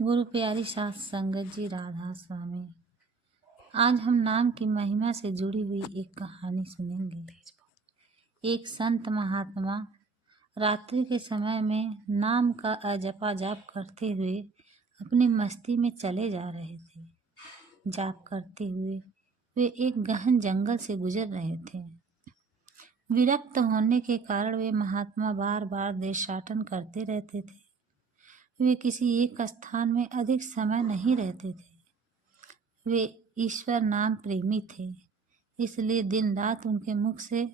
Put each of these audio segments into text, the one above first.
गुरु प्यारी साथ संगत जी, राधा स्वामी। आज हम नाम की महिमा से जुड़ी हुई एक कहानी सुनेंगे। एक संत महात्मा रात्रि के समय में नाम का अजपा जाप करते हुए अपनी मस्ती में चले जा रहे थे। जाप करते हुए वे एक गहन जंगल से गुजर रहे थे। विरक्त होने के कारण वे महात्मा बार बार देशाटन करते रहते थे। वे किसी एक स्थान में अधिक समय नहीं रहते थे। वे ईश्वर नाम प्रेमी थे, इसलिए दिन रात उनके मुख से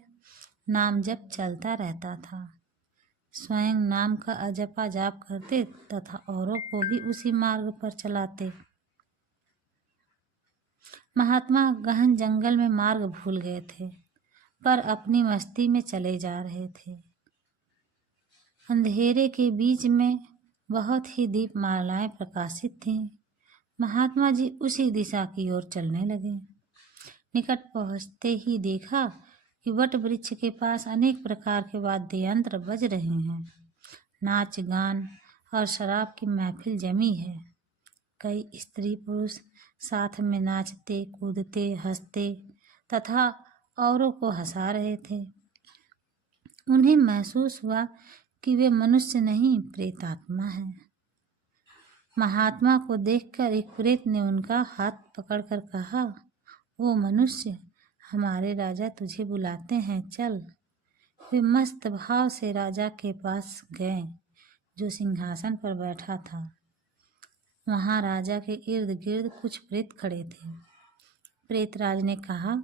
नाम जप चलता रहता था। स्वयं नाम का अजपा जाप करते तथा औरों को भी उसी मार्ग पर चलाते। महात्मा गहन जंगल में मार्ग भूल गए थे, पर अपनी मस्ती में चले जा रहे थे। अंधेरे के बीच में बहुत ही दीपमालाएं प्रकाशित थीं। महात्मा जी उसी दिशा की ओर चलने लगे। निकट पहुंचते ही देखा कि वट वृक्ष के पास अनेक प्रकार के वाद्य यंत्र बज रहे हैं। नाच गान और शराब की महफिल जमी है। कई स्त्री पुरुष साथ में नाचते कूदते हंसते तथा औरों को हंसा रहे थे। उन्हें महसूस हुआ कि वे मनुष्य नहीं प्रेतात्मा हैं। महात्मा को देखकर एक प्रेत ने उनका हाथ पकड़कर कहा, ओ मनुष्य, हमारे राजा तुझे बुलाते हैं, चल। वे मस्त भाव से राजा के पास गए, जो सिंहासन पर बैठा था। वहां राजा के इर्द गिर्द कुछ प्रेत खड़े थे। प्रेतराज ने कहा,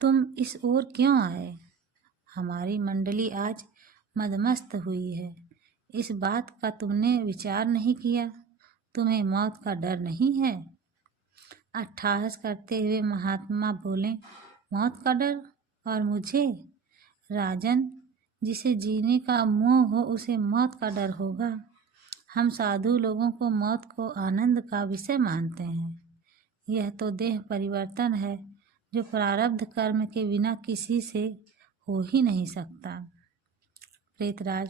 तुम इस ओर क्यों आए? हमारी मंडली आज मदमस्त हुई है। इस बात का तुमने विचार नहीं किया? तुम्हें मौत का डर नहीं है? अट्ठाहस करते हुए महात्मा बोले, मौत का डर? और मुझे? राजन, जिसे जीने का मोह हो उसे मौत का डर होगा। हम साधु लोगों को मौत को आनंद का विषय मानते हैं। यह तो देह परिवर्तन है, जो प्रारब्ध कर्म के बिना किसी से हो ही नहीं सकता। प्रेतराज,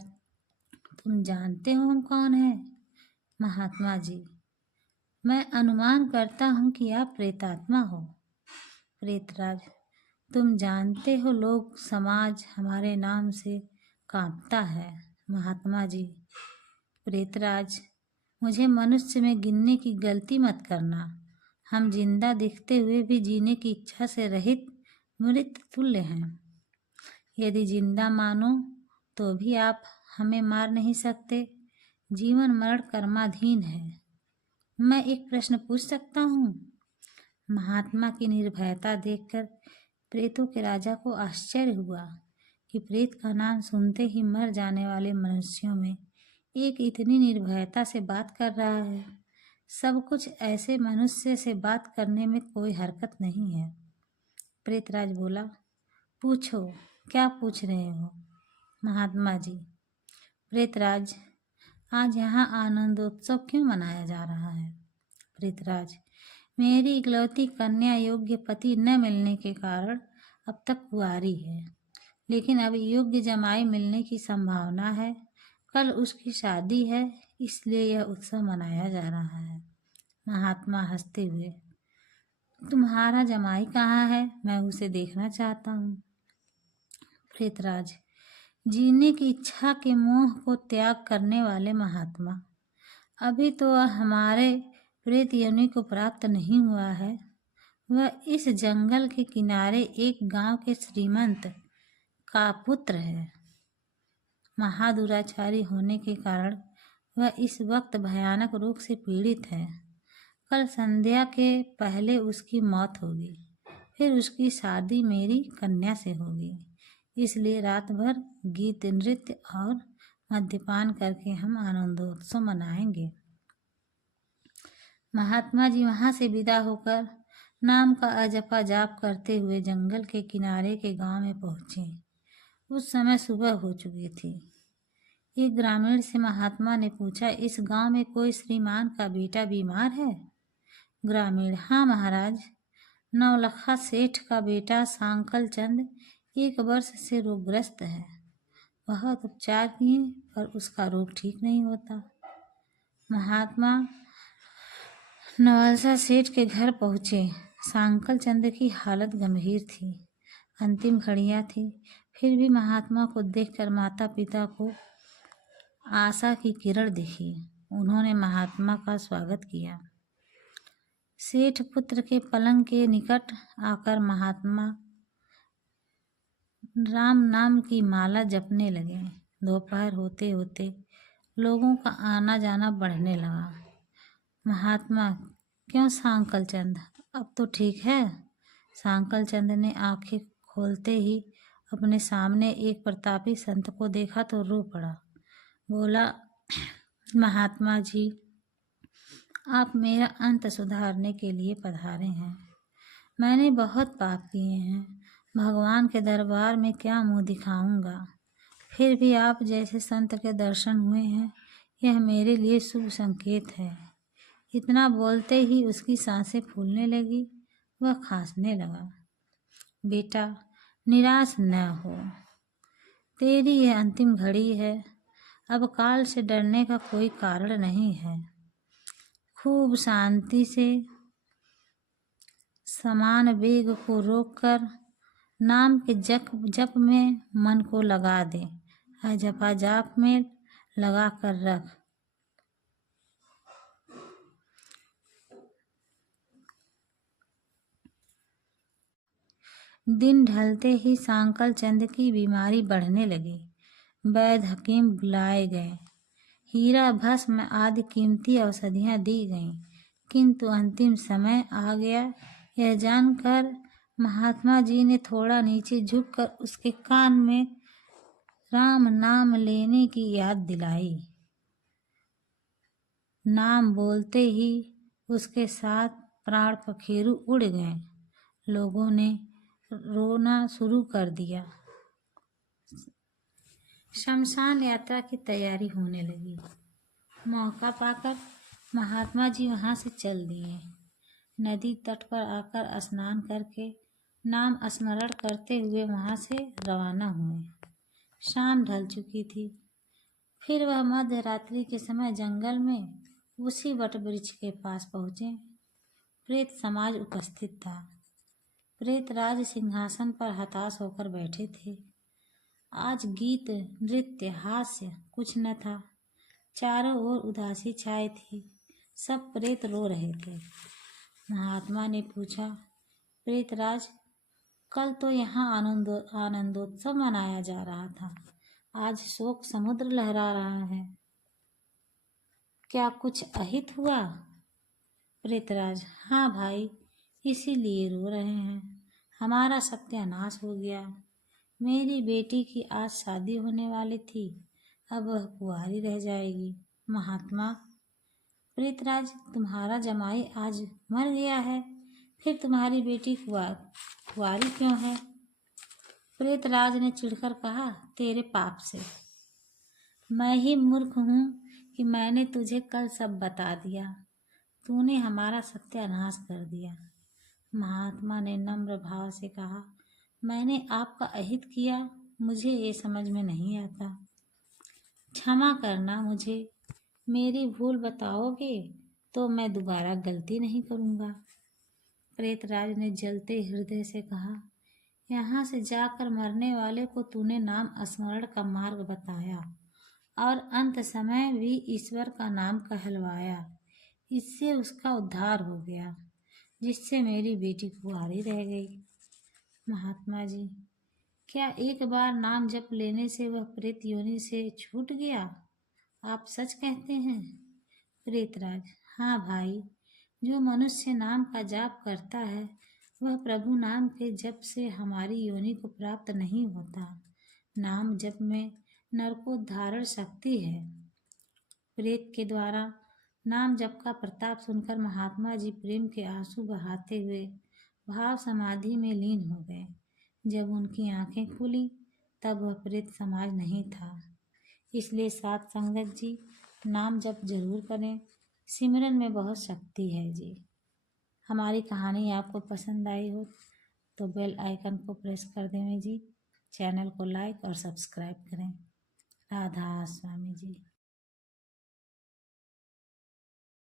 तुम जानते हो हम कौन हैं? महात्मा जी, मैं अनुमान करता हूँ कि आप प्रेतात्मा हो। प्रेतराज, तुम जानते हो लोग समाज हमारे नाम से कांपता है। महात्मा जी, प्रेतराज, मुझे मनुष्य में गिनने की गलती मत करना। हम जिंदा दिखते हुए भी जीने की इच्छा से रहित मृत तुल्य हैं। यदि जिंदा मानो तो भी आप हमें मार नहीं सकते। जीवन मरण कर्माधीन है। मैं एक प्रश्न पूछ सकता हूँ? महात्मा की निर्भयता देखकर प्रेतों के राजा को आश्चर्य हुआ कि प्रेत का नाम सुनते ही मर जाने वाले मनुष्यों में एक इतनी निर्भयता से बात कर रहा है। सब कुछ ऐसे मनुष्य से बात करने में कोई हरकत नहीं है। प्रेतराज बोला, पूछो, क्या पूछ रहे हो? महात्मा जी, प्रेतराज, आज यहाँ आनंदोत्सव क्यों मनाया जा रहा है? प्रेतराज, मेरी इकलौती कन्या योग्य पति न मिलने के कारण अब तक कुंवारी है, लेकिन अब योग्य जमाई मिलने की संभावना है। कल उसकी शादी है, इसलिए यह उत्सव मनाया जा रहा है। महात्मा हंसते हुए, तुम्हारा जमाई कहाँ है? मैं उसे देखना चाहता हूँ। प्रेतराज, जीने की इच्छा के मोह को त्याग करने वाले महात्मा, अभी तो वह हमारे प्रेत योनि को प्राप्त नहीं हुआ है। वह इस जंगल के किनारे एक गांव के श्रीमंत का पुत्र है। महादुराचारी होने के कारण वह इस वक्त भयानक रोग से पीड़ित है। कल संध्या के पहले उसकी मौत होगी, फिर उसकी शादी मेरी कन्या से होगी। इसलिए रात भर गीत नृत्य और मद्यपान करके हम आनंदोत्सव मनाएंगे। महात्मा जी वहां से विदा होकर नाम का अजपा जाप करते हुए जंगल के किनारे के गांव में पहुंचे। उस समय सुबह हो चुकी थी। एक ग्रामीण से महात्मा ने पूछा, इस गांव में कोई श्रीमान का बेटा बीमार है? ग्रामीण, हाँ महाराज, नौलखा सेठ का बेटा सांकल चंद 1 वर्ष से रोगग्रस्त है। बहुत उपचार किए पर उसका रोग ठीक नहीं होता। महात्मा, नवालसा सेठ के घर पहुँचे। सांकल चंद की हालत गंभीर थी। अंतिम घड़ियाँ थी, फिर भी महात्मा को देखकर माता पिता को आशा की किरण दिखी। उन्होंने महात्मा का स्वागत किया। सेठ पुत्र के पलंग के निकट आकर महात्मा राम नाम की माला जपने लगे। दोपहर होते होते लोगों का आना जाना बढ़ने लगा। महात्मा, क्यों सांकल चंद, अब तो ठीक है? सांकल चंद ने आंखें खोलते ही अपने सामने एक प्रतापी संत को देखा तो रो पड़ा। बोला, महात्मा जी, आप मेरा अंत सुधारने के लिए पधारे हैं। मैंने बहुत पाप किए हैं, भगवान के दरबार में क्या मुंह दिखाऊंगा। फिर भी आप जैसे संत के दर्शन हुए हैं, यह मेरे लिए शुभ संकेत है। इतना बोलते ही उसकी सांसें फूलने लगी, वह खांसने लगा। बेटा, निराश न हो, तेरी यह अंतिम घड़ी है। अब काल से डरने का कोई कारण नहीं है। खूब शांति से समान वेग को रोककर नाम के जप में मन को लगा दे। जपा जाप में लगा कर रख। दिन ढलते ही सांकल चंद की बीमारी बढ़ने लगी। वैद्य हकीम बुलाए गए, हीरा भस्म आदि कीमती औषधियाँ दी गईं, किंतु अंतिम समय आ गया। यह जानकर महात्मा जी ने थोड़ा नीचे झुककर उसके कान में राम नाम लेने की याद दिलाई। नाम बोलते ही उसके साथ प्राण पखेरु उड़ गए। लोगों ने रोना शुरू कर दिया। शमशान यात्रा की तैयारी होने लगी। मौका पाकर महात्मा जी वहां से चल दिए। नदी तट पर आकर स्नान करके नाम स्मरण करते हुए वहां से रवाना हुए। शाम ढल चुकी थी। फिर वह मध्य रात्रि के समय जंगल में उसी वट वृक्ष के पास पहुँचे। प्रेत समाज उपस्थित था। प्रेत राज सिंहासन पर हताश होकर बैठे थे। आज गीत नृत्य हास्य कुछ न था। चारों ओर उदासी छाई थी। सब प्रेत रो रहे थे। महात्मा ने पूछा, प्रेतराज, कल तो यहाँ आनंदोत्सव मनाया जा रहा था, आज शोक समुद्र लहरा रहा है, क्या कुछ अहित हुआ? प्रेतराज, हाँ भाई, इसीलिए रो रहे हैं। हमारा सत्यानाश हो गया। मेरी बेटी की आज शादी होने वाली थी, अब वह कुंवारी रह जाएगी। महात्मा, प्रेतराज, तुम्हारा जमाई आज मर गया है, फिर तुम्हारी बेटी कुंवारी क्यों है? प्रेतराज ने चिढ़कर कहा, तेरे पाप से। मैं ही मूर्ख हूँ कि मैंने तुझे कल सब बता दिया। तूने हमारा सत्यानाश कर दिया। महात्मा ने नम्र भाव से कहा, मैंने आपका अहित किया, मुझे ये समझ में नहीं आता। क्षमा करना मुझे, मेरी भूल बताओगे तो मैं दोबारा गलती नहीं करूँगा। प्रेतराज ने जलते हृदय से कहा, यहाँ से जाकर मरने वाले को तूने नाम स्मरण का मार्ग बताया और अंत समय भी ईश्वर का नाम कहलवाया। इससे उसका उद्धार हो गया, जिससे मेरी बेटी कुंवारी रह गई। महात्मा जी, क्या एक बार नाम जप लेने से वह प्रेत योनि से छूट गया? आप सच कहते हैं? प्रेतराज, हाँ भाई, जो मनुष्य नाम का जाप करता है वह प्रभु नाम के जप से हमारी योनि को प्राप्त नहीं होता। नाम जप में नरकोद्धारण शक्ति है। प्रेत के द्वारा नाम जप का प्रताप सुनकर महात्मा जी प्रेम के आंसू बहाते हुए भाव समाधि में लीन हो गए। जब उनकी आंखें खुली तब वह प्रेत समाज नहीं था। इसलिए साथ संगत जी, नाम जप जरूर करें, सिमरन में बहुत शक्ति है जी। हमारी कहानी आपको पसंद आई हो तो बेल आइकन को प्रेस कर दें जी। चैनल को लाइक और सब्सक्राइब करें। राधा स्वामी जी।